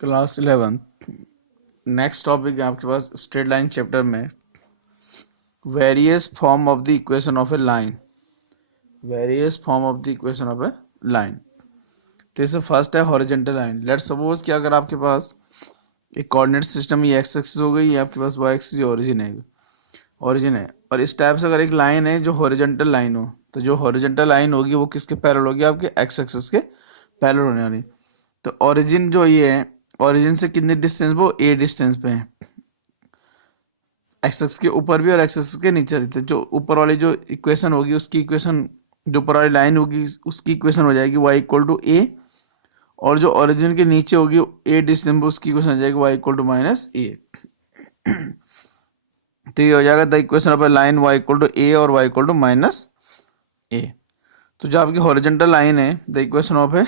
Class 11 next topic है आपके पास straight line chapter में various form of the equation of a line. Various form of the equation of a line. तो इससे first है horizontal line. Let's suppose कि अगर आपके पास एक कोऑर्डिनेट सिस्टम ये एक्स एक्सिस हो गई, ये आपके पास वाई एक्सिस ओरिजिन है और इस टाइप से अगर एक लाइन है जो हॉरिजेंटल लाइन हो, तो जो हॉरिजेंटल लाइन होगी वो किसके पैरेलल होगी? आपके एक्स एक्सिस के पैरेलल होने वाली। तो ओरिजिन जो ये है, ओरिजिन से कितनी डिस्टेंस पे? वो ए डिस्टेंस पे है, एक्स एक्स के ऊपर भी और एक्स एक्स के नीचे भी। तो जो ऊपर वाली जो इक्वेशन होगी उसकी इक्वेशन, जो ऊपर वाली लाइन होगी उसकी इक्वेशन हो जाएगी y इक्वल टू ए, और जो ओरिजिन के नीचे होगी ए डिस्टेंस पे उसकी इक्वेशन हो जाएगी y equal to minus a. तो ये हो जाएगा the equation of a line y equal to a और y equal to minus a. तो जो आपकी हॉरिजॉन्टल लाइन है, the equation of a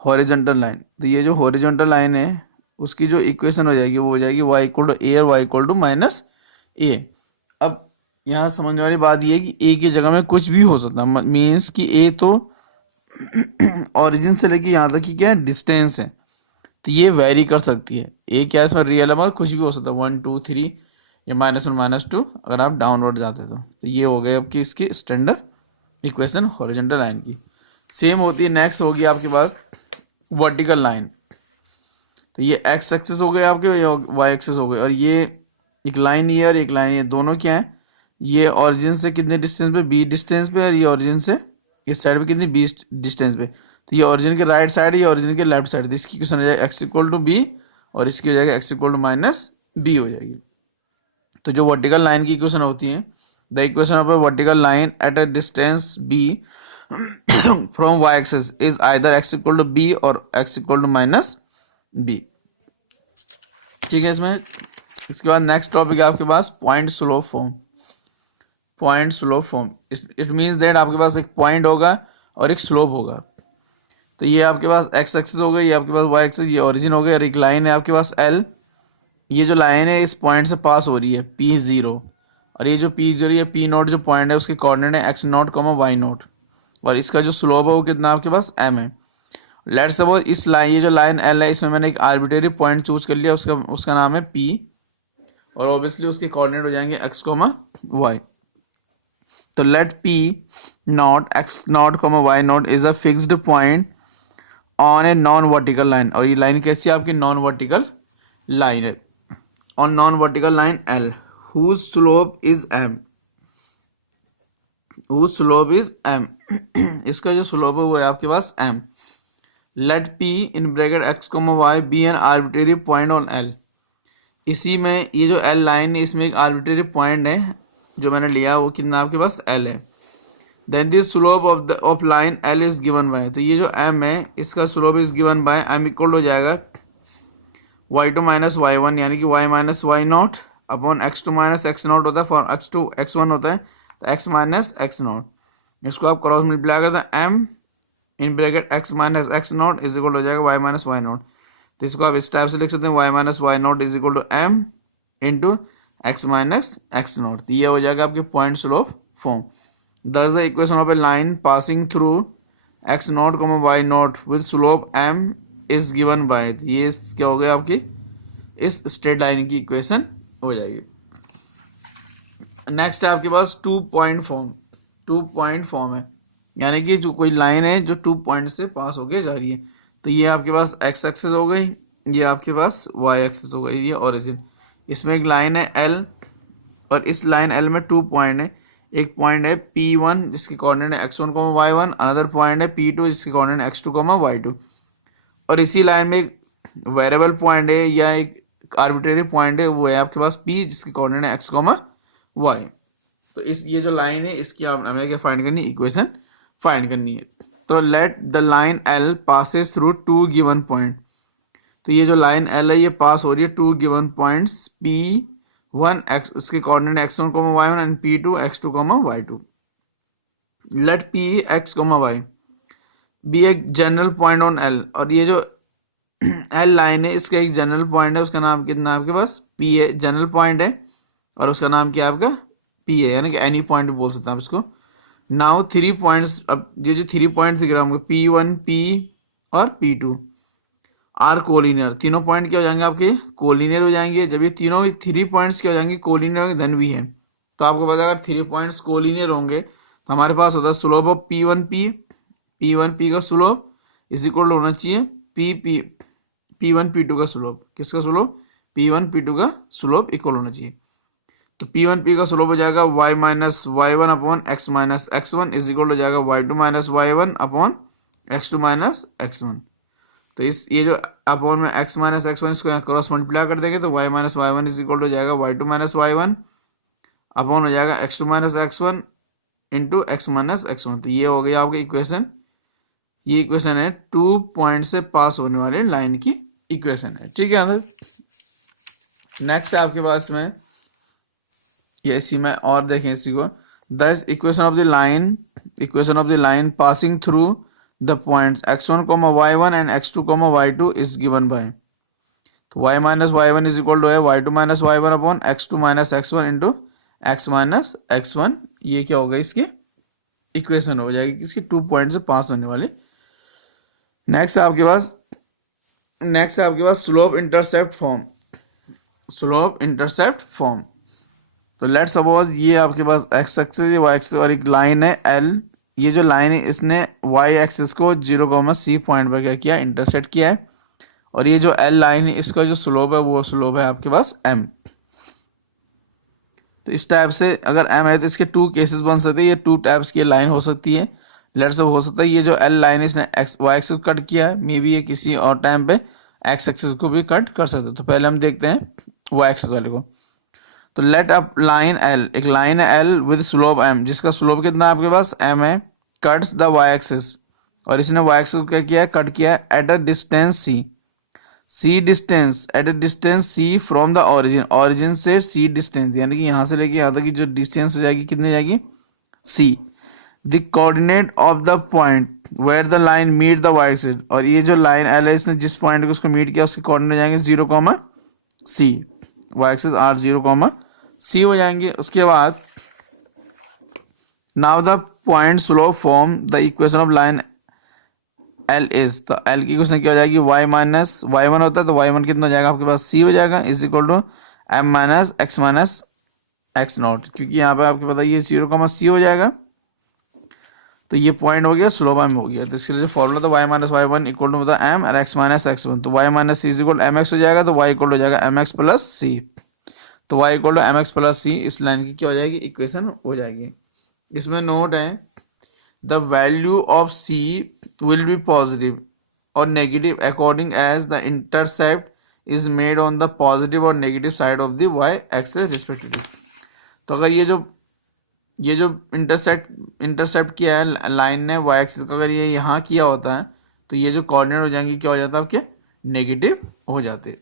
horizontal line, तो ये जो हॉरिजॉन्टल लाइन है उसकी जो इक्वेशन हो जाएगी वो हो जाएगी y इक्वल टू ए और y इक्वल टू माइनस ए। अब यहाँ समझने वाली बात ये है कि a की जगह में कुछ भी हो सकता है, मीन्स कि a तो ओरिजिन से लेके यहाँ तक की क्या है? डिस्टेंस है। तो ये वेरी कर सकती है। a क्या है? इसमें रियल नंबर कुछ भी हो सकता है, 1 2 3 या -1 -2 अगर आप डाउनवर्ड जाते तो ये हो गए आपकी इसकी स्टैंडर्ड इक्वेशन हॉरिजॉन्टल लाइन की। सेम होती है, नेक्स्ट होगी आपके पास वर्टिकल लाइन। तो ये एक्स एक्सिस हो गए आपके, वाई एक्सिस हो गए, और ये एक लाइन ये और एक लाइन ये, दोनों क्या है? ये ओरिजिन से कितने डिस्टेंस पे? बी डिस्टेंस पे, और ये ओरिजिन से इस साइड पे कितनी? बी डिस्टेंस पे। तो ये ओरिजिन के राइट साइड, ये ओरिजिन के लेफ्ट साइड। तो इसकी इक्वेशन हो जाएगा एक्स इक्वल टू बी और इसकी हो जाएगा x equal to minus b हो जाएगी। तो जो वर्टिकल लाइन की इक्वेशन होती है, the equation of a vertical line at a distance b from y axis is either x equal to b और x equal to minus b. ठीक है। इसमें इसके बाद नेक्स्ट टॉपिक है आपके पास point slope form. Point slope form it means that आपके पास एक पॉइंट होगा और एक स्लोप होगा। तो ये आपके पास एक्स एक्सिस हो गई, ये आपके पास वाई एक्सिस, ये ओरिजिन हो गया, और एक लाइन है आपके पास एल। ये जो लाइन है इस पॉइंट से पास हो रही है P0, और ये जो P0 ये P0 जो पॉइंट है उसके कोऑर्डिनेट है x naught comma y naught, और इसका जो स्लोप है वो कितना आपके पास m है। लेट्स सपोज इस लाइन, ये जो लाइन L है, इसमें मैंने एक आर्बिट्रेरी पॉइंट चूज कर लिया, उसका नाम है P, और ऑब्वियसली उसके कोऑर्डिनेट हो जाएंगे x कॉमा वाई। तो let P naught x naught comma y naught is a fixed point on a non vertical line. और ये लाइन कैसी है? आपकी नॉन वर्टिकल लाइन है, on non-vertical line L whose slope is m, whose slope is m इसका जो slope है वो है आपके पास m। let p in bracket x comma y be an arbitrary point on L। इसी में ये जो L लाइन है इसमें एक आर्बिट्रेरी पॉइंट है जो मैंने लिया, वो कितना आपके पास L है। then the slope of line L is given by, तो ये जो m है इसका slope is given by m equal हो जाएगा y2 माइनस y1, यानी कि y minus y naught upon x2 minus x naught होता है, फॉर x2 x1 होता है तो x माइनस x नॉट। इसको आप क्रॉस मल्टीप्लाई करते हैं m in bracket x minus x not is equal हो जाएगा y माइनस वाई नॉट। तो इसको आप इस टाइप से लिख सकते हैं y minus y naught is equal to m into x minus x naught. तो ये हो जाएगा आपके point slope form. Thus the equation of a line passing through x naught comma y naught with slope m is given by, ये क्या हो गया आपकी इस स्ट्रेट लाइन की इक्वेशन हो जाएगी। नेक्स्ट है आपके पास 2 पॉइंट फॉर्म। 2 पॉइंट फॉर्म है, यानी कि जो कोई लाइन है जो 2 पॉइंट से पास होके जा रही है। तो ये आपके पास एक्स एक्सिस हो गई, ये आपके पास वाई एक्सिस हो गई, ये ओरिजिन। इसमें एक लाइन है L, और इस लाइन L में 2 पॉइंट है। एक पॉइंट है P1 जिसकी कोऑर्डिनेट है x1 y1, अनदर पॉइंट है P2 जिसकी कोऑर्डिनेट है x2 y2। और इसी लाइन में एक वेरिएबल पॉइंट है या एक आर्बिट्रेरी पॉइंट है, वो है आपके पास P जिसकी कोऑर्डिनेट है x y। तो इस ये जो लाइन है इसकी आप हमें क्या फाइंड करनी? इक्वेशन फाइंड करनी है। तो let the line L passes through 2 given point. तो ये जो लाइन L है ये पास हो रही है 2 गिवन पॉइंट्स P1 x, उसके coordinate x1 y1 and P2 x2 y2। Let P x y be एक जनरल पॉइंट ऑन L, और ये जो L लाइन है इसका एक जनरल पॉइंट है, उसका नाम कितना आपके पास P है, जनरल पॉइंट है, और उसका नाम क्या है आपका P है, यानी कि एनी पॉइंट बोल सकते हैं आप इसको। नाउ 3 पॉइंट्स, अब ये जो 3 पॉइंट दिख रहा है P1 P और P2, आर कोलिनियर, तीनों पॉइंट क्या हो जाएंगे आपके कोलिनियर हो जाएंगे। जब ये तीनों 3 पॉइंट्स क्या हो जाएंगे कोलिनियर होंगे देन वी है। तो आपको पता है अगर 3 पॉइंट्स कोलिनियर होंगे तो हमारे पास होता है स्लोप ऑफ P1P का स्लोप इज इक्वल टू होना चाहिए P1P2 का स्लोप। किसका स्लोप? P1P2 का स्लोप इक्वल होना चाहिए। तो P1P का स्लोप हो जाएगा y minus y one upon x minus x one is equal हो जाएगा y2 minus y one upon x2 minus x1। तो इस ये जो अपॉन में x माइनस एक्स वन इसको यहाँ क्रॉस मल्टीप्लाई कर देंगे तो y minus y one is equal हो जाएगा y2 minus y one upon हो जाएगा x2 minus x1 into x minus x one. तो ये हो गया आपका इक्वेशन। ये इक्वेशन है 2 पॉइंट से पास होने वाले लाइन की इक्वेशन है। ठीक है। नेक्स्ट है आपके पास में ये इसी में और देखें इसी को the equation of the line passing through the points x1 y1 and x2 y2 is given by. तो y minus y one is equal to है y2 minus y one upon x2 minus x one into x minus x one. ये क्या होगा इसकी equation हो जाएगी किसकी 2 point से पास होने वाली। नेक्स्ट है आपके पास स्लोप इंटरसेप्ट फॉर्म। तो लेट सपोज ये आपके पास एक्स एक्सिस ये वाई एक्सिस और एक लाइन है एल। ये जो लाइन है इसने वाई एक्सिस को 0,c पॉइंट पर क्या किया इंटरसेक्ट किया है। और ये जो एल लाइन है इसका जो स्लोप है वो स्लोप है आपके पास m। तो इस टाइप से अगर m है तो इसके 2 केसेस बन सकते हैं। ये 2 टाइप्स की लाइन हो सकती है। लेट सपोज हो सकता है ये जो एल लाइन है इसने एक्स वाई एक्सिस को कट किया है, मे बी ये किसी और टाइम पे एक्स एक्सिस को भी कट कर सकते हैं। तो पहले हम देखते हैं वाई एक्सिस वाले को। तो लेट अप लाइन एल, एक लाइन है एल विद स्लोप m जिसका स्लोप कितना है आपके पास m है, कट्स द वाई एक्सिस। और इसने वाई एक्सिस को क्या किया है कट किया है eight a distance eight a distance c from the origin से c डिस्टेंस यानी कि यहाँ से लेके यहाँ तक की जो डिस्टेंस हो जाएगी कितनी जाएगी c। The coordinate of the point where the line meet the y axis. और ये जो लाइन एल है इसने जिस पॉइंट को उसको मीट किया उसके कोऑर्डिनेट जाएंगे 0,c, Y axis r 0,c हो जाएंगे। उसके बाद now the point slope form the equation of line L is. तो एल की इक्वेशन क्या हो जाएगी y माइनस वाई वन होता है तो y1 कितना हो जाएगा आपके पास c हो जाएगा is equal to m minus x naught. क्योंकि यहाँ पे आपको पता है ये 0,c हो जाएगा तो ये पॉइंट हो गया स्लोप m हो गया। तो इसके लिए फॉर्मूला था y minus y one equal to होता है m और x माइनस एक्स वन। तो y minus c is equal m x हो जाएगा तो y इक्वल हो जाएगा एम एक्स प्लस सी। तो y equal to m x plus c इस लाइन की क्या हो जाएगी इक्वेशन हो जाएगी। इसमें नोट है the value of c will be positive और negative according as the intercept is made on the positive और negative side of the y axis respectively. तो अगर ये जो इंटरसेप्ट किया है लाइन ने y एक्सिस का अगर ये यहाँ किया होता है तो ये जो कोऑर्डिनेट हो जाएंगे क्या हो जाता है आपके नेगेटिव हो जाते।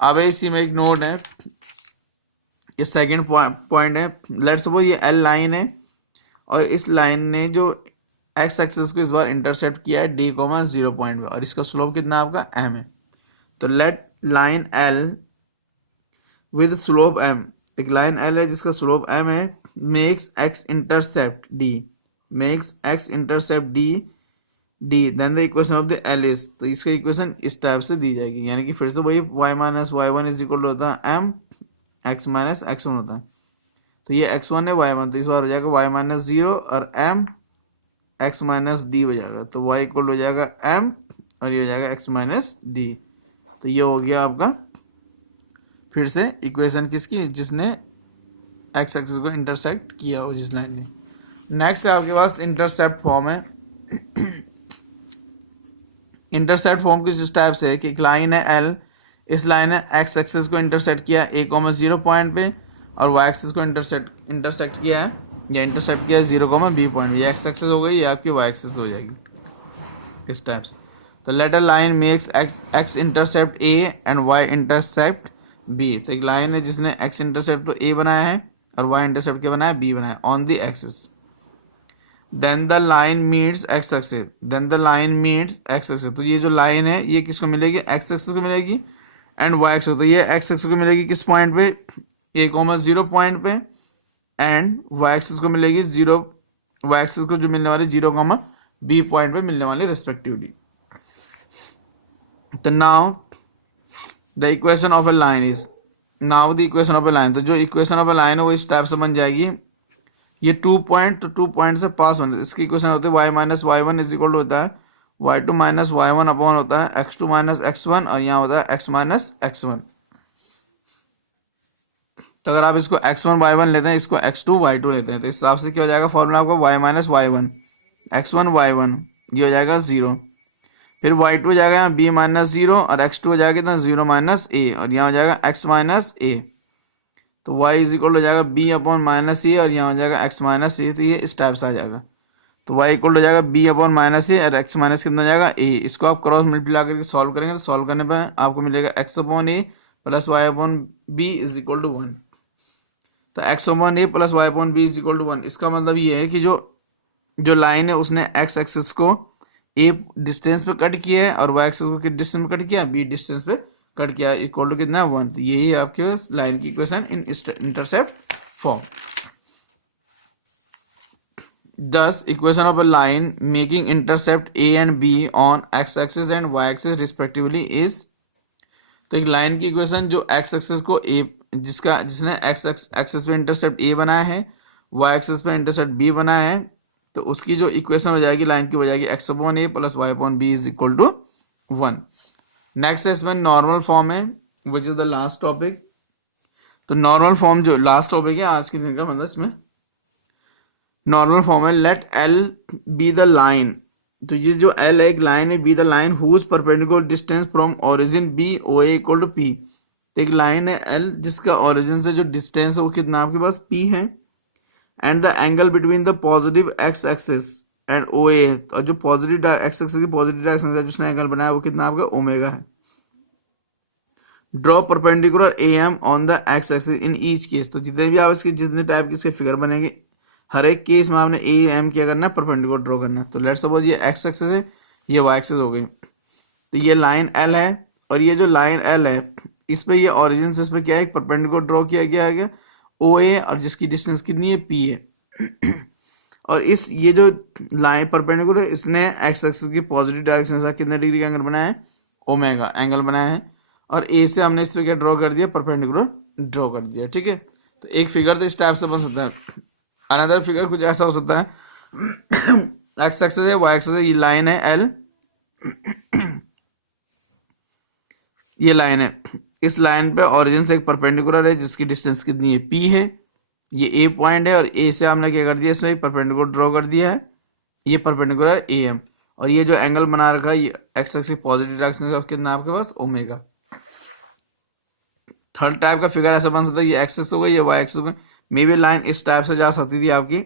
अब इसी में एक नोट है ये सेकंड पॉइंट है। लेट्स सपोज ये एल लाइन है और इस लाइन ने जो एक्स एक्सिस को इस बार इंटरसेप्ट किया है d, 0 पॉइंट पे और इसका स्लोप कितना आपका m है। तो let line l with slope m, एक लाइन l है जिसका स्लोप m है, makes x intercept d then the equation of the l is. तो इसका इक्वेशन इस टाइप से दी जाएगी यानी कि फिर से वही y minus y one is equal होता है m x minus x one होता है। तो ये x1 है y1 तो इस बार हो जाएगा y माइनस 0 और m x माइनस डी हो जाएगा। तो y इक्वल हो जाएगा m और ये हो जाएगा x माइनस डी। तो ये हो गया आपका फिर से इक्वेशन किसकी जिसने x एक्सिस को इंटरसेक्ट किया हो जिस लाइन ने। नेक्स्ट है आपके पास इंटरसेप्ट फॉर्म है। इंटरसेप्ट फॉर्म किस इस टाइप से है कि एक लाइन है l, इस लाइन ने x एक्सिस को इंटरसेक्ट किया a,0 पॉइंट पे और y एक्सिस को इंटरसेक्ट किया है या इंटरसेप्ट किया है 0,b पॉइंट। ये x एक्सिस हो गई या आपकी y एक्सिस हो जाएगी इस टाइप से। तो let a line makes x intercept a and y intercept b। तो एक लाइन है जिसने x इंटरसेप्ट तो a बनाया है और y इंटरसेप्ट क्या बनाया b बनाया on the axis. Then the line meets x axis. तो ये जो लाइन है ये किसको मिलेगी x एक्सिस को मिलेगी एंड y एक्सिस। तो ये x एक्सिस को मिलेगी किस पॉइंट पे a,0 पॉइंट पे एंड y एक्सिस को मिलेगी y एक्सिस को जो मिलने वाली 0,b पॉइंट पे मिलने वाली रिस्पेक्टिवली। तो now the equation of a line is, now the equation of a line, तो जो इक्वेशन ऑफ ए लाइन है वो इस टाइप से बन जाएगी। ये 2 पॉइंट, तो 2 पॉइंट से पास होने, इसकी इक्वेशन होती है y minus y one is equal to होता है y two minus y one upon होता है x two minus x one, और यहाँ होता है एक्स माइनस एक्स वन। तो अगर आप इसको एक्स वन वाई वन लेते हैं, इसको एक्स टू वाई टू लेते हैं, तो इस हिसाब से क्या हो जाएगा फॉर्मूला आपको y minus y one x one y one, ये हो जाएगा 0। फिर वाई टू हो जाएगा यहाँ बी माइनस 0, और एक्स टू हो जाएगा कितना 0 माइनस ए, और यहाँ हो जाएगा एक्स माइनस ए। तो y इज इक्वल हो जाएगा b अपॉन माइनस ए, और यहाँ हो जाएगा x माइनस ए, तो ये इस टाइप से आ जाएगा। तो y इक्वल हो जाएगा b अपॉन माइनस ए, और x माइनस कितना हो जाएगा a। इसको आप क्रॉस मल्टीप्लाई करके सॉल्व करेंगे, तो सॉल्व करने पर आपको मिलेगा x upon a plus y upon b is equal to 1। तो x upon a plus y upon b is equal to 1, इसका मतलब ये है कि जो जो लाइन है उसने x एक्सिस को a डिस्टेंस पे कट किया है, और y एक्सिस को किस डिस्टेंस पे कट किया, b डिस्टेंस पे कट किया, इक्वल टू कितना 1। तो यही है आपके पास लाइन की equation in intercept form. Thus, equation of a line making intercept A and B on x-axis and y-axis respectively is, तो एक लाइन की इक्वेशन जो x एक्सिस को A, जिसने x एक्सिस पे इंटरसेप्ट A बनाया है, y एक्सिस पे इंटरसेप्ट B बनाया है, तो उसकी जो इक्वेशन हो जाएगी लाइन की हो जाएगी x upon a plus y upon b is equal to 1। Next है इसमें नॉर्मल फॉर्म है, which is the last topic. तो नॉर्मल फॉर्म जो लास्ट टॉपिक है आज के दिन का, मतलब इसमें नॉर्मल फॉर्म है let L be the line. तो ये जो एल एक लाइन है, be the line whose perpendicular distance from origin be O A equal to P. तो एक लाइन है एल जिसका ओरिजिन से जो डिस्टेंस है वो कितना आपके पास पी है, and the angle between the positive x axis and O A, और जो पॉजिटिव एक्स एक्सिस की पॉजिटिव डायरेक्शन से जिसने एंगल बनाया वो कितना आपका ओमेगा है। Draw perpendicular A M on the x axis in each case. तो जितने भी आप इसके जितने टाइप के इसके फिगर बनेंगे, हर एक केस में आपने ए एम क्या करना है, परपेंडिकुलर ड्रॉ करना है। तो लेट्स सपोज ये एक्स एक्सिस है, ये वाई एक्सिस हो गई। तो ये लाइन एल है, और ये जो लाइन एल है इस पे ये ओरिजिन से इस पे क्या है, एक परपेंडिकुलर ड्रॉ किया गया है ओ ए, और जिसकी डिस्टेंस कितनी है पी है। और इस ये जो लाइन परपेंडिकुलर है इसने एक्स एक्सिस की पॉजिटिव डायरेक्शन से कितने डिग्री का एंगल बनाया है, ओमेगा एंगल बनाया है, और ए से हमने इस पे क्या ड्रॉ कर दिया, परपेंडिकुलर ड्रॉ कर दिया। ठीक है, तो एक फिगर तो इस टाइप से बन सकता है। अनदर फिगर कुछ ऐसा हो सकता है, एक्स एक्सिस है वाई एक्सिस है, ये लाइन है एल, ये लाइन है, इस लाइन पे ओरिजिन से एक परपेंडिकुलर है जिसकी डिस्टेंस कितनी है पी है, ये ए पॉइंट है, और ए से हमने क्या कर दिया, इसमें एक परपेंडिकुलर ड्रॉ कर दिया है, ये परपेंडिकुलर ए एम, और ये जो एंगल बना रखा है ये एक्स एक्सिस पॉजिटिव डायरेक्शन का कितना आपके पास ओमेगा। थर्ड टाइप का फिगर ऐसा बन सकता है, ये एक्सिस हो गई, ये वाई एक्सिस हो गई, मे बी लाइन इस टाइप से जा सकती थी आपकी।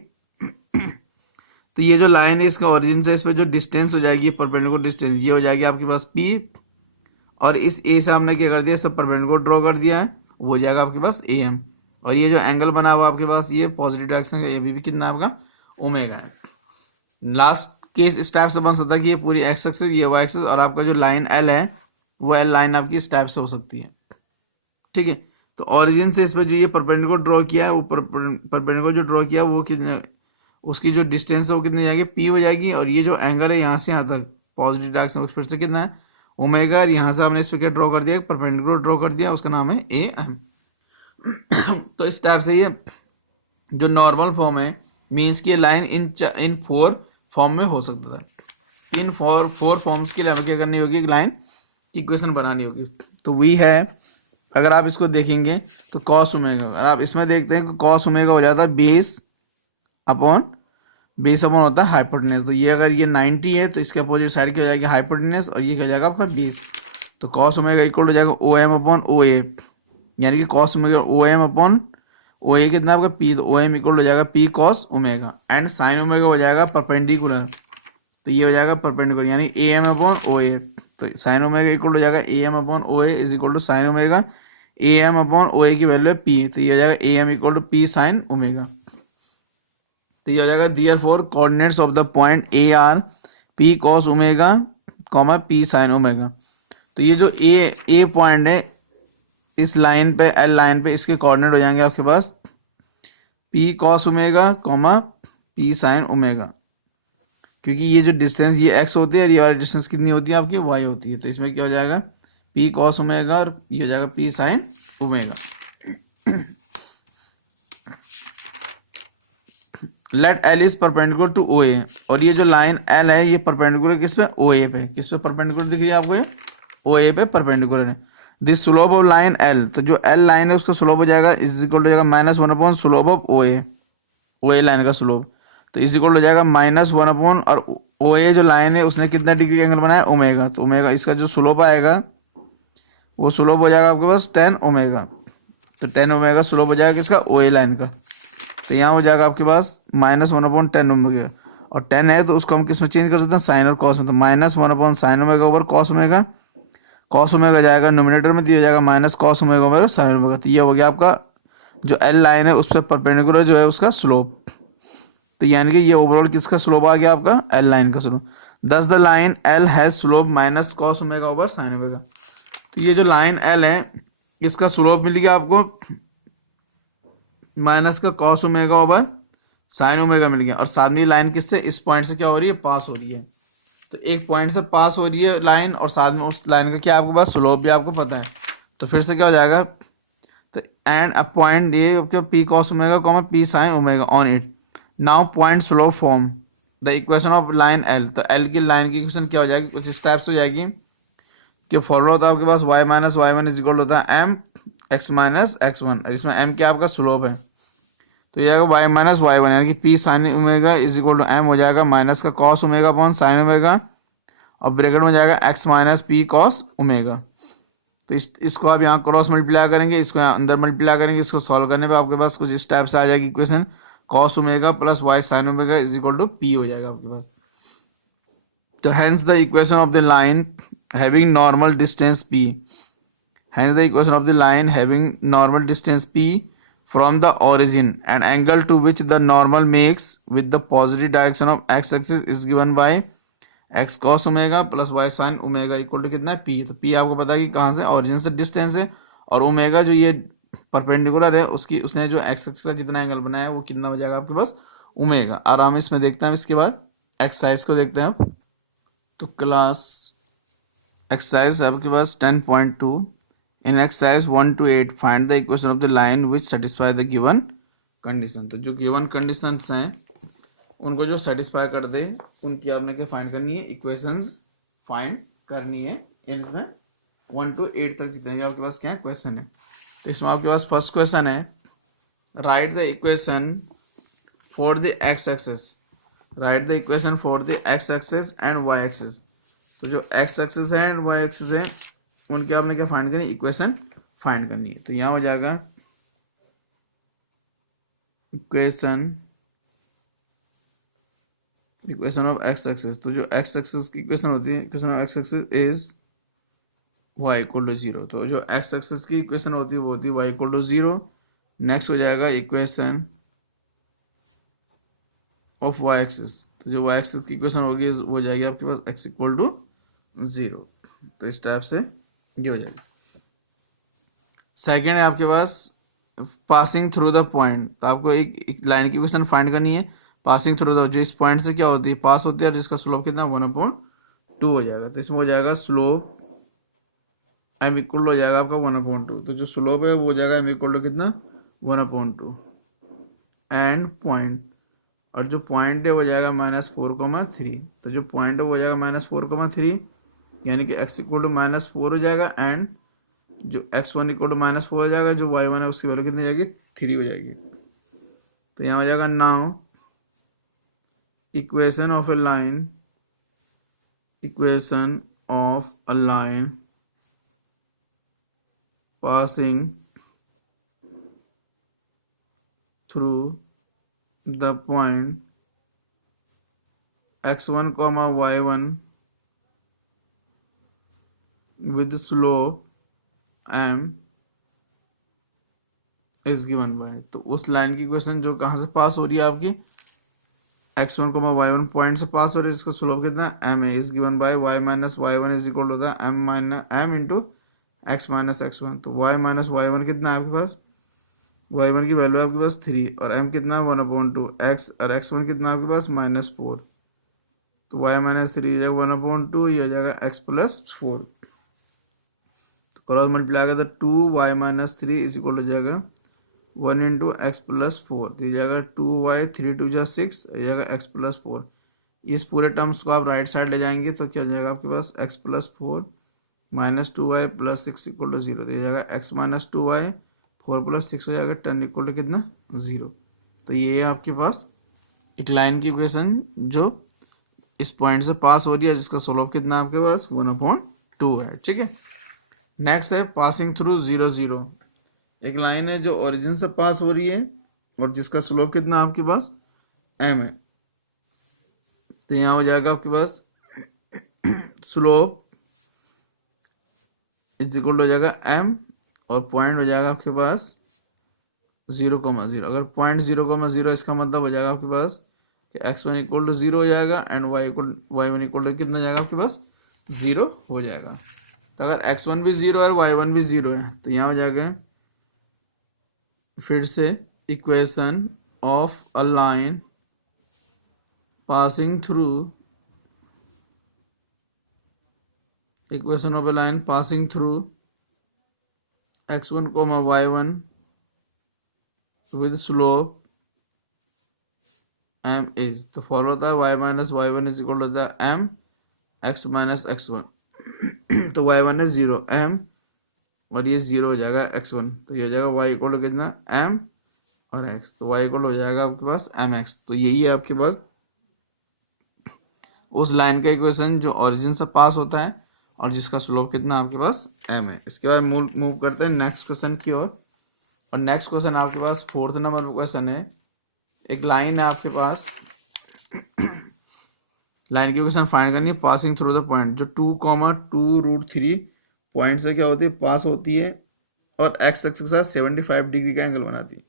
तो ये जो लाइन है इसका ओरिजिन से इस पे जो डिस्टेंस हो जाएगी परपेंडिकुलर डिस्टेंस, ये हो जाएगी आपके पास पी, और इस ए से हमने क्या कर दिया, इस पर परपेंडिकुलर ड्रॉ कर दिया है, वो हो जाएगा आपके पास ए एम, और ये जो एंगल बना हुआ आपके पास ये पॉजिटिव डायरेक्शन का, ये भी कितना आपका ओमेगा है। लास्ट केस इस टाइप से बन सकता है कि ये पूरी एक्स एक्सिस, ये वाई एक्सिस, और आपका जो लाइन एल है वो एल लाइन आपकी इस टाइप से हो सकती है। ठीक है, तो ओरिजिन से इस पर जो ये परपेंडिकुलर ड्रॉ किया है, वो परपेंडिकुलर जो ड्रॉ किया वो कितने, उसकी जो डिस्टेंस है वो कितनी जाएगी पी हो जाएगी, और ये जो एंगल है यहाँ से यहाँ तक पॉजिटिव डायरेक्शन उस फिर से कितना है ओमेगा, और यहाँ से हमने इस पर क्या ड्रॉ कर दिया, परपेंडिकुलर ड्रॉ कर दिया, उसका नाम है ए एम। तो इस टाइप से ये जो नॉर्मल फॉर्म है मीन्स कि लाइन इन 4 फॉर्म में हो सकता था। इन फोर फॉर्म्स के लिए हमें क्या करनी होगी, एक लाइन की इक्वेशन बनानी होगी। तो वी है, अगर आप इसको देखेंगे तो कॉस ओमेगा, अगर आप इसमें देखते हैं तो कॉस ओमेगा हो जाता है बेस अपॉन होता है हाइपोटेनस। तो ये अगर ये 90 है तो इसके अपोजिट साइड क्या हो जाएगी हाइपोटेनस, और ये क्या हो जाएगा आपका बेस। तो कॉस ओमेगा इक्वल हो जाएगा ओ एम अपॉन ओ ए, यानी कि cos omega O M upon O A कितना आपका पी, तो ओ एम इक्वल हो जाएगा p cos omega, and sine omega हो जाएगा परपेंडिकुलर, तो ये हो जाएगा परपेंडिकुलर यानी ए एम अपॉन ओ ए। तो साइन ओमेगा इक्वल हो जाएगा A M upon O A is equal to sine omega, A M upon O A की वैल्यू है पी, तो ये हो जाएगा A M equal to p sine omega. तो ये हो जाएगा therefore coordinates of the point A are p cos omega comma p sine omega. तो ये जो ए पॉइंट है इस लाइन पे एल लाइन पे, इसके कोऑर्डिनेट हो जाएंगे आपके पास p cos omega comma p sine omega. क्योंकि ये जो डिस्टेंस ये एक्स होती है और ये वाली डिस्टेंस कितनी होती है आपकी वाई होती है। तो इसमें क्या हो जाएगा पी कॉस ओमेगा और ये हो जाएगा p sine omega. Let l is perpendicular to O A, और ये जो लाइन एल है ये परपेंडिकुलर किस पे ओ ए पे, किस पे परपेंडिकुलर दिख रही है आपको ये ओ ए पे परपेंडिकुलर है। This slope of line L, तो जो एल लाइन है उसका स्लोप हो जाएगा इज इक्वल टू जाएगा minus one upon slope of O A line का स्लोप, तो इज इक्वल हो जाएगा माइनस वन अपॉन, और ओ ए जो लाइन है उसने कितना डिग्री का एंगल बनाया ओमेगा, तो ओमेगा इसका जो स्लोप आएगा वो स्लोप हो जाएगा आपके पास 10 ओमेगा, तो 10 ओमेगा स्लोप हो जाएगा किसका ओ ए लाइन का। तो यहाँ हो जाएगा आपके पास माइनस वन अपॉन 10 ओमेगा, और 10 है तो उसको हम किस में चेंज कर सकते हैं साइन और कॉस में, तो minus one upon sine omega over cos omega जाएगा नोमिनेटर में, तो ये हो जाएगा minus cos omega over sine omega. तो ये हो गया आपका जो एल लाइन है उस पर परपेंडिकुलर जो है उसका स्लोप, तो यानी कि ये ओवरऑल किसका स्लोप आ गया आपका एल लाइन का स्लोप। दस the line L has slope minus cos omega over sine omega, तो ये जो लाइन एल है इसका स्लोप मिल गया आपको माइनस का cos omega over sine omega मिल गया, और साथ में लाइन किससे इस पॉइंट से क्या हो रही है पास हो रही है, तो एक पॉइंट से पास हो रही है लाइन और साथ में उस लाइन का क्या आपके पास स्लोप भी आपको पता है। तो फिर से क्या हो जाएगा, तो एंड अ पॉइंट ये आपके P cos omega comma p sine omega on it, now point slope form the equation of line L, तो एल की लाइन की इक्वेशन क्या हो जाएगी कुछ इस टाइप से हो जाएगी कि फॉर्मूला होता है आपके पास y minus y one is equal होता है m x minus x one, इसमें एम क्या आपका स्लोप है, तो ये आएगा वाई माइनस वाई वन, यानी कि p sine omega is equal to m हो जाएगा माइनस का cos omega upon sine omega, और ब्रैकेट में जाएगा x minus p cos omega. तो इसको आप यहाँ क्रॉस मल्टीप्लाई करेंगे, इसको यहाँ अंदर मल्टीप्लाई करेंगे, इसको सॉल्व करने पे आपके पास कुछ इस टाइप से आ जाएगी equation cos omega plus y sine omega is equal to p हो जाएगा आपके पास। तो hence the equation of the line having normal distance p, hence the equation of the line having normal distance p from the origin and angle to which the normal makes with the positive direction of x axis is given by x cos omega plus y sin omega equal to कितना है p, तो p आपको पता है कि कहाँ से origin से distance है, और ओमेगा जो ये परपेंडिकुलर है उसकी उसने जो x axis का जितना एंगल बनाया है वो कितना हो जाएगा आपके पास ओमेगा। आराम इसमें देखते हैं, इसके बाद एक्सरसाइज को देखते हैं आप। तो क्लास एक्सरसाइज आपके पास 10.2 in exercise 1 to 8 find the equation of the line which satisfy the given condition, तो जो given conditions हैं उनको जो satisfy कर दे उनकी आपने क्या find करनी है equations find करनी है, इनमें 1 to 8 तक जितने भी आपके पास क्या क्वेश्चन है। तो इसमें आपके पास फर्स्ट क्वेश्चन है write the equation for the x axis, write the equation for the x axis and y axis, तो जो एक्स एक्सिस है एंड वाई एक्सिस है उनके आपने क्या फाइंड करनी इक्वेशन फाइंड करनी है। तो यहाँ हो जाएगा इक्वेशन ऑफ एक्स एक्सिस, तो जो एक्स एक्सिस की इक्वेशन होती है equation of x axis is y equal to zero, तो जो एक्स एक्सिस की इक्वेशन होती है वो होती है y equal to zero. Next हो जाएगा इक्वेशन ऑफ वाई एक्सिस, तो जो वाई एक्सिस की इक्वेशन होगी वो हो जाएगी आपके पास एक्स इक्वल टू जीरो, तो इस टाइप से ये हो जाएगा। सेकेंड है आपके पास पासिंग थ्रू द पॉइंट, तो आपको एक लाइन की इक्वेशन फाइंड करनी है पासिंग थ्रू द, जो इस पॉइंट से क्या होती है पास होती है, और जिसका स्लोप कितना 1/2 हो जाएगा। तो इसमें हो जाएगा स्लोप एम इक्वल हो जाएगा आपका 1/2, तो जो स्लोप है वो हो जाएगा एम इक्वल टू कितना 1/2 एंड पॉइंट, और जो पॉइंट है वो जाएगा -4,3, तो जो पॉइंट है वो हो जाएगा -4,3, यानी कि x इक्वल टू -4 हो जाएगा, एंड जो x1 इक्वल टू -4 हो जाएगा, जो y1 है उसकी वैल्यू कितनी जाएगी 3 हो जाएगी। तो यहाँ हो जाएगा now equation of a line passing through the point x1, y1 with slope m is given by, तो उस लाइन की इक्वेशन जो कहाँ से पास हो रही है आपकी x1, y1 पॉइंट से पास हो रही है, जिसका स्लोप कितना m है, is given bye y minus y1 is equal होता है m into x minus x1, तो y माइनस y1 कितना है आपके पास y1 की वैल्यू आपके पास 3 और m कितना 1/2 x, और x1 कितना आपके पास -4, तो y माइनस थ्री जाएगा 1/2, ये हो जाएगा x प्लस 4। तो क्रॉस मल्टीप्लाई आएगा तो 2y minus three is equal हो जाएगा 1 इंटू एक्स प्लस 4, तो ये जाएगा 2y, 3 2 जा 6, ये जाएगा x प्लस 4। इस पूरे टर्म्स को आप राइट साइड ले जाएंगे तो क्या हो जाएगा आपके पास x plus 4 minus 2y plus 6 equal to 0, तो ये जाएगा x माइनस 2y 4 प्लस 6 हो जाएगा 10 इक्वल टू कितना 0। तो ये है आपके पास एक लाइन की इक्वेशन जो इस पॉइंट से पास हो रही है, जिसका स्लोप कितना है आपके पास 1/2 है। ठीक है, नेक्स्ट है पासिंग थ्रू 0 0। एक लाइन है जो ओरिजिन से पास हो रही है और जिसका स्लोप कितना आपके पास m है। तो यहाँ हो जाएगा आपके पास स्लोप इज इक्वल हो जाएगा m और पॉइंट हो जाएगा आपके पास 0,0। अगर पॉइंट 0,0, इसका मतलब हो जाएगा आपके पास कि x1 इक्वल टू 0 हो जाएगा एंड y1 इक्वल टू कितना जाएगा आपके पास 0 हो जाएगा। तो अगर x1 भी 0 है और y1 भी 0 है तो यहाँ हो जाएगा फिर से equation of a line passing through, equation of a line passing through x1, y1 with slope m is, तो फॉलो होता है y minus y1 is equal होता है m x माइनस x1। तो y1 है 0 m और ये 0 हो जाएगा x1, तो ये हो जाएगा y इक्वल कितना m और x, तो y इक्वल हो जाएगा आपके पास mx। तो यही है आपके पास उस लाइन का इक्वेशन जो ओरिजिन से पास होता है और जिसका स्लोप कितना आपके पास m है। इसके बाद मूव करते हैं नेक्स्ट क्वेश्चन की ओर। और नेक्स्ट क्वेश्चन आपके पास 4th नंबर क्वेश्चन है। एक लाइन है आपके पास, लाइन की इक्वेशन फाइंड करनी है पासिंग थ्रू द पॉइंट, जो 2,2√3 पॉइंट से क्या होती है पास होती है और एक्स एक्सिस के साथ 75 डिग्री का एंगल बनाती है।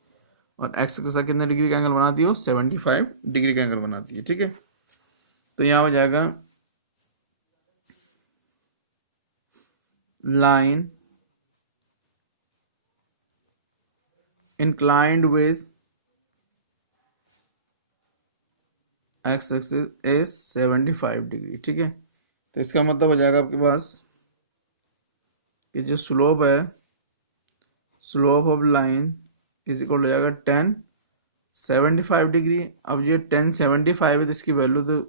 और एक्स के साथ कितने डिग्री का एंगल बनाती है वो 75 डिग्री का एंगल बनाती है। ठीक है, तो यहाँ हो जाएगा line inclined with x axis is 75 degree. ठीक है, तो इसका मतलब हो जाएगा आपके पास कि जो स्लोप है, slope of line is equal हो जाएगा 10 75 डिग्री। अब ये 10 75 है तो इसकी वैल्यू तो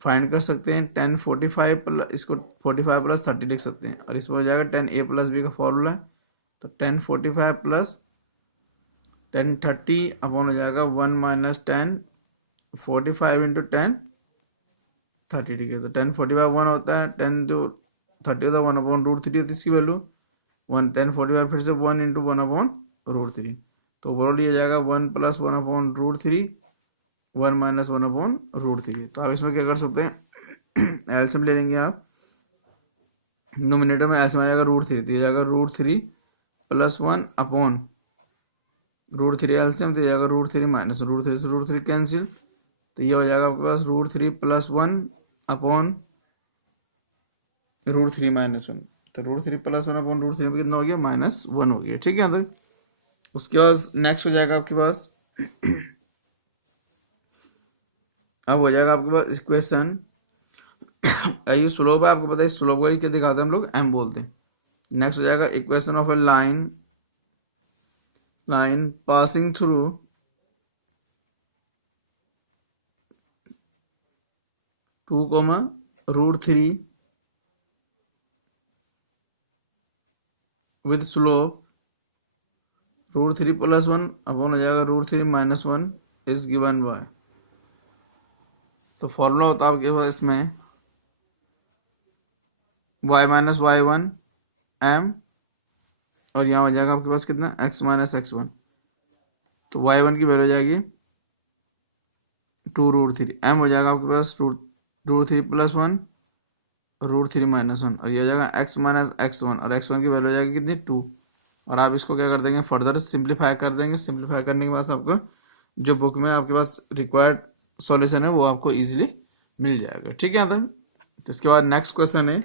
फाइंड कर सकते हैं 10 45 प्लस, इसको 45 प्लस 30 लिख सकते हैं और इसमें हो जाएगा 10 a प्लस b का फॉर्मूला है। तो 10 45 प्लस 10 30 अपॉन हो जाएगा 1 माइनस 10 45 इंटू 10 30 डिग्री। तो 10 45 1 होता है, 10 जो 30 होता है 1/√3 होती है इसकी वैल्यू 1, 10 45 फिर से 1 इंटू 1/√3। तो ओवरऑल ये जाएगा 1 प्लस 1/√3 1 माइनस 1/√3। तो आप इसमें क्या कर सकते हैं एलसीएम ले लेंगे आप, नोमिनेटर में एलसीएम आ जाएगा √3, तो ये जाएगा √3 प्लस 1 अपॉन √3 एलसीएम, तो ये जाएगा √3 माइनस √3 से √3 कैंसिल, तो ये हो जाएगा आपके पास √3 प्लस 1 अपॉन √3 माइनस 1। तो √3 प्लस 1 अपॉन √3 में कितना हो गया -1 हो गया। ठीक है, तो उसके बाद नेक्स्ट हो जाएगा आपके पास अब हो जाएगा आपके पास इक्वेशन ये स्लोप है, आपको पता है स्लोप को क्या दिखाते हैं हम लोग m बोलते हैं। नेक्स्ट हो जाएगा equation of a line passing through (2,√3) with slope √3 plus 1 upon हो जाएगा √3 माइनस 1 इज गिवन बाय। तो फॉर्मूला होता है आपके पास इसमें y माइनस y1 m और यहाँ हो जाएगा आपके पास कितना x माइनस x1। तो y1 की वैल्यू हो जाएगी 2√3, m हो जाएगा आपके पास √3 प्लस 1 √3 माइनस 1 और ये हो जाएगा x माइनस x1 और x1 की वैल्यू हो जाएगी कितनी 2। और आप इसको क्या कर देंगे फर्दर सिंप्लीफाई कर देंगे। सिंप्लीफाई करने के बाद आपको जो बुक में आपके पास रिक्वायर्ड सॉल्यूशन है वो आपको इजीली मिल जाएगा। ठीक है, तो इसके बाद नेक्स्ट क्वेश्चन है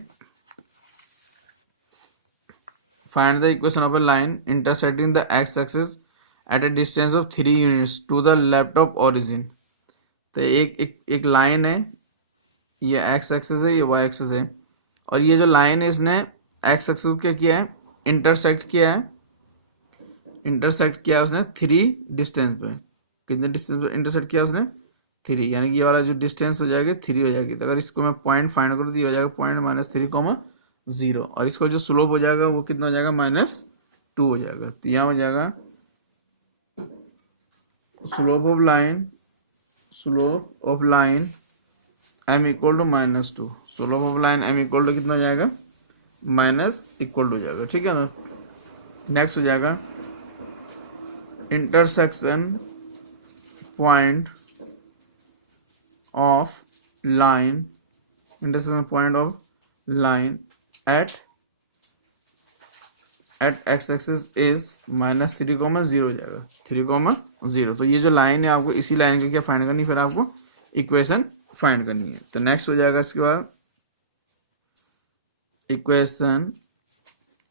find the equation of a line intersecting the x axis at a distance of 3 units to the left of origin. तो एक लाइन है ये एक्स एक्सिस है, ये वाई एक्सिस है, और ये जो लाइन है इसने एक्स एक्सिस को क्या किया है, इंटरसेक्ट किया है। इंटरसेक्ट किया उसने 3 डिस्टेंस पे। कितने डिस्टेंस पे इंटरसेक्ट किया उसने? 3, यानी कि ये वाला जो डिस्टेंस हो जाएगी 3 हो जाएगी। तो अगर इसको मैं पॉइंट फाइंड करूँ तो ये हो जाएगा पॉइंट -3, और इसको जो स्लोप हो जाएगा वो कितना हो जाएगा, -2 हो जाएगा। तो यहाँ हो जाएगा slope of line m equal to -2। Slope of line m equal to कितना हो जाएगा, इक्वल टू हो जाएगा। ठीक है ना। नेक्स्ट हो जाएगा intersection point of line, intersection point of line at x axis is -3, हो जाएगा 3, 0। तो ये जो लाइन है आपको इसी लाइन का क्या फाइंड करनी है, फिर आपको इक्वेशन फाइंड करनी है। तो नेक्स्ट हो जाएगा इसके बाद इक्वेशन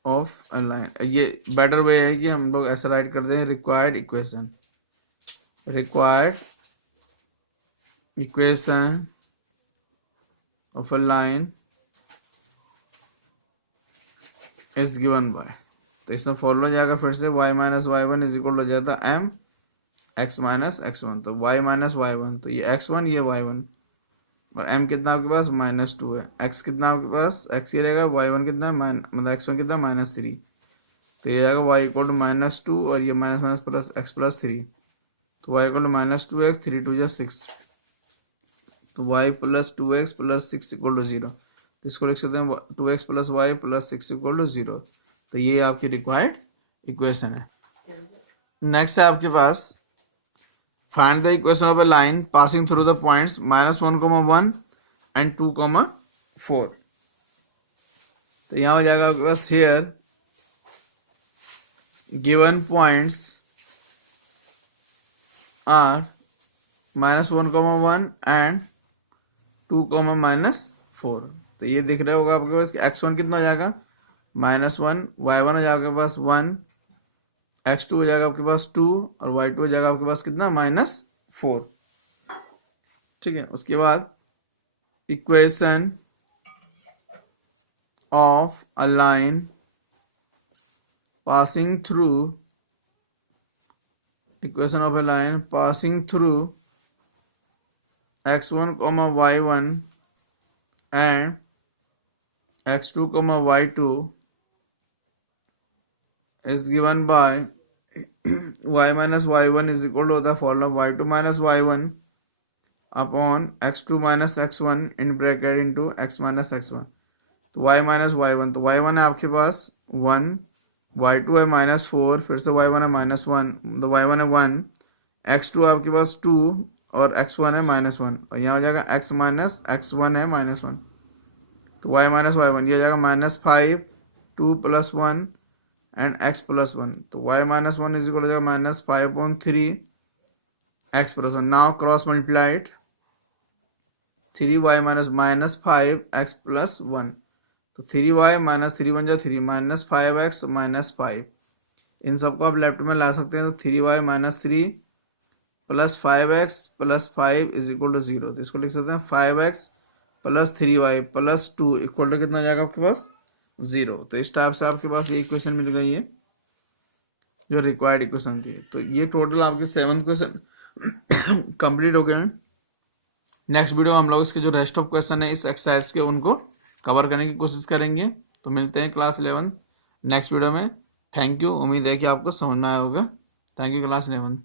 ऑफ अ लाइन। ये बेटर वे है कि हम लोग ऐसा राइट करते हैं, required equation of a line is given by. तो इसमें फॉलो हो जाएगा फिर से y minus y one is equal हो जाता है m x माइनस x1। तो y माइनस वाई वन, तो ये x1 ये y1, और m कितना आपके पास -2 है। x कितना आपके पास, x ये रहेगा, y1 कितना है मतलब x1 कितना -3। तो ये जाएगा y इक्वल टू -2 और ये minus minus plus x plus 3। तो y इक्वल टू -2x, 3 2 6। तो y plus 2x plus 6 equal to 0। तो इसको लिख सकते हैं 2x plus y plus 6 equal to 0। तो ये आपकी रिक्वायर्ड इक्वेशन है। नेक्स्ट है आपके पास find the equation of a line passing through the points -1, 1 and 2, 4। तो यहाँ हो जाएगा आपके पास here given points are -1, 1 and 2, -4। तो ये दिख रहा होगा आपके पास कि x1 कितना हो जाएगा -1, y1 हो जाएगा आपके पास 1, x2 हो जाएगा आपके पास 2 और y2 हो जाएगा आपके पास कितना -4। ठीक है। उसके बाद equation of a line passing through x1, y1 and x2, y2 is given by y minus y1 is equal to the formula y2 minus y1 upon x2 minus x1 in bracket into x minus x1। तो y minus y1, तो y1 है आपके पास 1, y2 है -4, फिर से y1 है -1, तो y1 है 1, x2 आपके पास 2 और x1 है -1, और यहाँ हो जाएगा x माइनस x1 है -1। तो y माइनस y1 ये हो जाएगा -5, 2 + 1 एंड x + 1। तो y माइनस 1 इज इक्वल हो जाएगा -5/3 x + 1। Now cross multiplied 3y minus -5x + 1। तो 3y माइनस 3 बन जाए 3 -5x -5। इन सबको आप लेफ्ट में ला सकते हैं। तो 3y minus 3 + 5x + 5 is equal to 0। तो इसको लिख सकते हैं 5x + 3y + 2 इक्वल टू कितना आ जाएगा आपके पास 0। तो इस टाइप से आपके पास ये इक्वेशन मिल गई है जो रिक्वायर्ड इक्वेशन थी। तो ये टोटल आपके 7 क्वेश्चन कंप्लीट हो गए हैं। नेक्स्ट वीडियो में हम लोग इसके जो रेस्ट ऑफ क्वेश्चन है इस एक्सरसाइज के उनको कवर करने की कोशिश करेंगे। तो मिलते हैं क्लास 11 नेक्स्ट वीडियो में। Thank you. उम्मीद है कि आपको समझ में आया होगा। Thank you class 11।